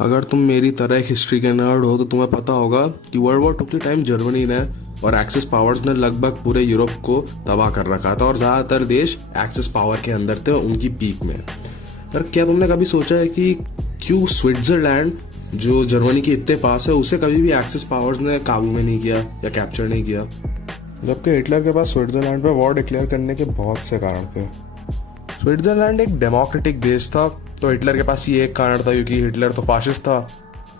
अगर तुम मेरी तरह एक हिस्ट्री के नर्ड हो तो तुम्हें पता होगा कि वर्ल्ड वॉर टू के टाइम जर्मनी ने और एक्सिस पावर्स ने लगभग पूरे यूरोप को तबाह कर रखा था और ज्यादातर देश एक्सिस पावर के अंदर थे उनकी पीक में। पर क्या तुमने कभी सोचा है कि क्यों स्विट्जरलैंड जो जर्मनी के इतने पास है उसे कभी भी एक्सिस पावर्स ने काबू में नहीं किया या कैप्चर नहीं किया, जबकि हिटलर के पास स्विट्जरलैंड पे वॉर डिक्लेयर करने के बहुत से कारण थे। स्विट्जरलैंड एक डेमोक्रेटिक देश था तो हिटलर के पास ये एक कारण था क्योंकि हिटलर तो फाशिस्ट था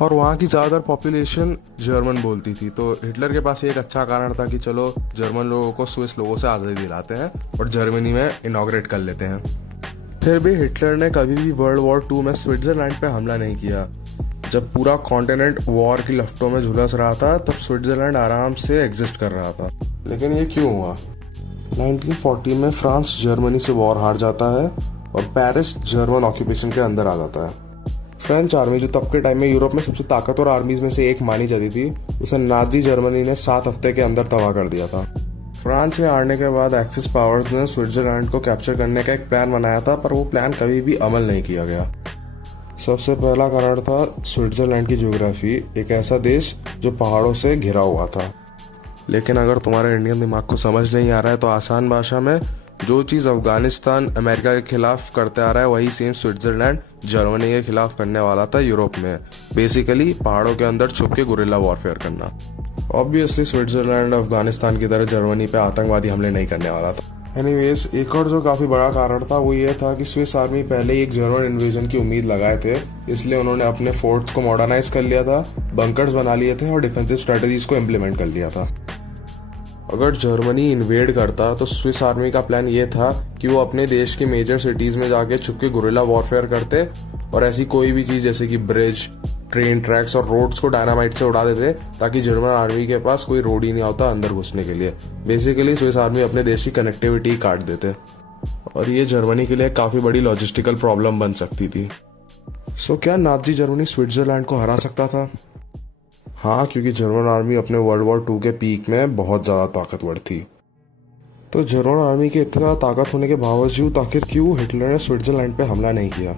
और वहाँ की ज़्यादातर पॉपुलेशन जर्मन बोलती थी। तो हिटलर के पास एक अच्छा कारण था कि चलो जर्मन लोगों को स्विस लोगों से आज़ादी दिलाते हैं और जर्मनी में इनॉग्रेट कर लेते हैं। फिर भी हिटलर ने कभी भी वर्ल्ड वॉर 2 में स्विट्जरलैंड पे हमला नहीं किया। जब पूरा कॉन्टिनेंट वॉर की लपटों में झुलस रहा था तब स्विट्जरलैंड आराम से एग्जिस्ट कर रहा था। लेकिन ये क्यों हुआ? 1940 में फ्रांस जर्मनी से वॉर हार जाता है और पेरिस जर्मन ऑक्यूपेशन के अंदर आ जाता है। फ्रेंच आर्मी जो तब के टाइम में यूरोप में सबसे ताकतवर आर्मीज में से एक मानी जाती थी, उसे नाजी जर्मनी ने 7 हफ्ते के अंदर तबाह कर दिया था। फ्रांस में हारने के बाद एक्सिस पावर्स ने स्विट्जरलैंड को कैप्चर करने का एक प्लान बनाया था, पर वो प्लान कभी भी अमल नहीं किया गया। सबसे पहला कारण था स्विट्जरलैंड की ज्योग्राफी, एक ऐसा देश जो पहाड़ों से घिरा हुआ था। लेकिन अगर तुम्हारे इंडियन दिमाग को समझ नहीं आ रहा है तो आसान भाषा में, जो चीज़ अफगानिस्तान अमेरिका के खिलाफ करते आ रहा है वही सेम स्विट्जरलैंड जर्मनी के खिलाफ करने वाला था यूरोप में। बेसिकली पहाड़ों के अंदर छुप के गुरिल्ला वॉरफेयर करना। ऑब्वियसली स्विट्जरलैंड अफगानिस्तान की तरह जर्मनी पे आतंकवादी हमले नहीं करने वाला था। एनीवेज, एक और जो काफी बड़ा कारण था वो ये था कि स्विस आर्मी पहले ही एक जर्मन इन्वेजन की उम्मीद लगाए थे, इसलिए उन्होंने अपने फोर्ट्स को मॉडर्नाइज कर लिया था, बंकर्स बना लिए थे और डिफेंसिव स्ट्रेटजीज को इम्प्लीमेंट कर लिया था। अगर जर्मनी इन्वेड करता तो स्विस आर्मी का प्लान ये था कि वो अपने देश के मेजर सिटीज में जाके छुप के गुरिल्ला वॉरफेयर करते और ऐसी कोई भी चीज जैसे कि ब्रिज, ट्रेन ट्रैक्स और रोड्स को डायनामाइट से उड़ा देते ताकि जर्मन आर्मी के पास कोई रोड ही नहीं होता अंदर घुसने के लिए। बेसिकली स्विस आर्मी अपने देश की कनेक्टिविटी काट देते और ये जर्मनी के लिए काफी बड़ी लॉजिस्टिकल प्रॉब्लम बन सकती थी। सो क्या नाजी जर्मनी स्विट्जरलैंड को हरा सकता था? हाँ, क्योंकि जर्मन आर्मी अपने वर्ल्ड वॉर 2 के पीक में बहुत ज्यादा ताकतवर थी। तो जर्मन आर्मी के इतना ताकत होने के बावजूद आखिर क्यों हिटलर ने स्विट्जरलैंड पे हमला नहीं किया?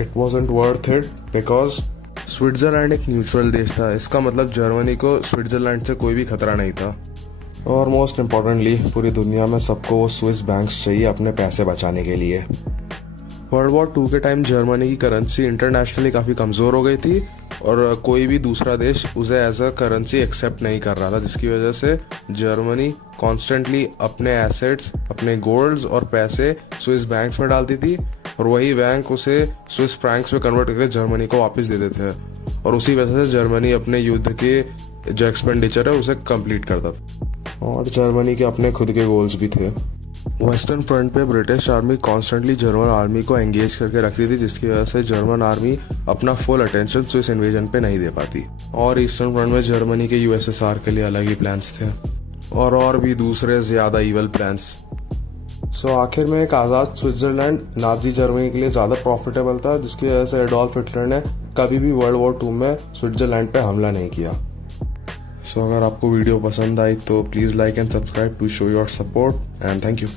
It wasn't worth it because Switzerland एक न्यूट्रल देश था। इसका मतलब जर्मनी को स्विट्जरलैंड से कोई भी खतरा नहीं था। और मोस्ट इम्पोर्टेंटली पूरी दुनिया में सबको वो स्विस बैंक्स चाहिए अपने पैसे बचाने के लिए। वर्ल्ड वॉर 2 के टाइम जर्मनी की करेंसी इंटरनेशनली काफ़ी कमज़ोर हो गई थी और कोई भी दूसरा देश उसे एज अ करेंसी एक्सेप्ट नहीं कर रहा था, जिसकी वजह से जर्मनी कॉन्स्टेंटली अपने एसेट्स, अपने गोल्ड्स और पैसे स्विस बैंक्स में डालती थी और वही बैंक उसे स्विस फ्रैंक्स में कन्वर्ट करके जर्मनी को वापस दे देते थे और उसी वजह से जर्मनी अपने युद्ध के जो एक्सपेंडिचर है उसे कंप्लीट करता था। और जर्मनी के अपने खुद के गोल्स भी थे। वेस्टर्न फ्रंट पे British army constantly German army को एंगेज करके रखती थी, जिसकी वजह से जर्मन आर्मी अपना फुल अटेंशन स्विस इन्वेजन पे नहीं दे पाती। और ईस्टर्न फ्रंट में जर्मनी के यूएसएसआर के लिए अलग ही प्लान्स थे और भी दूसरे ज्यादा इवल प्लान्स। सो आखिर में एक आज़ाद स्विट्जरलैंड नाजी जर्मनी के लिए ज़्यादा प्रॉफिटेबल था, जिसकी वजह से एडोल्फ हिटलर ने कभी भी वर्ल्ड वॉर 2 में स्विट्जरलैंड पे हमला नहीं किया। सो अगर आपको वीडियो पसंद आई तो please like and subscribe to show your support and thank you.